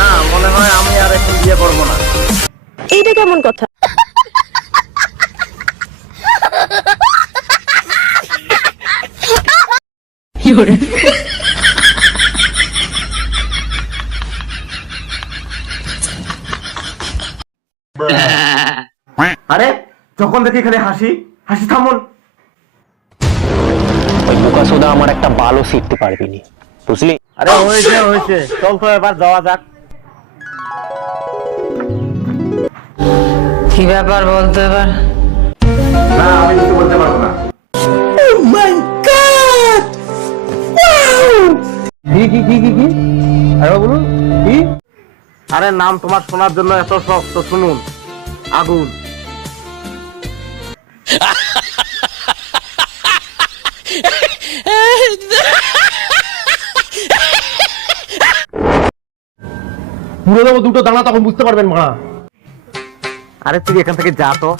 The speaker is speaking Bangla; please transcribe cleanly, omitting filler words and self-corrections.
না, মনে হয় আমি আর এখন বিয়ে করবো না। এইটা কেমন কথা? আরে যখন দেখি খালি হাসি হাসি, থামুন। ওই বোকাসোদা আমার একটা ভালো শিখতে পারবি নি, বুঝলি? আরে হয়েছে হয়েছে, চল তো এবার যাওয়া যাক। কি ব্যাপার বলতে এবার? না, আমি কিছু বলতে পারবো না। আরে নাম তোমার শোনার জন্য এত শখ, তো শুনুন, আগুন। পুরো দেবো দুটো দানা, তখন বুঝতে পারবেন মারা। আরে তুই এখান থেকে যা তো।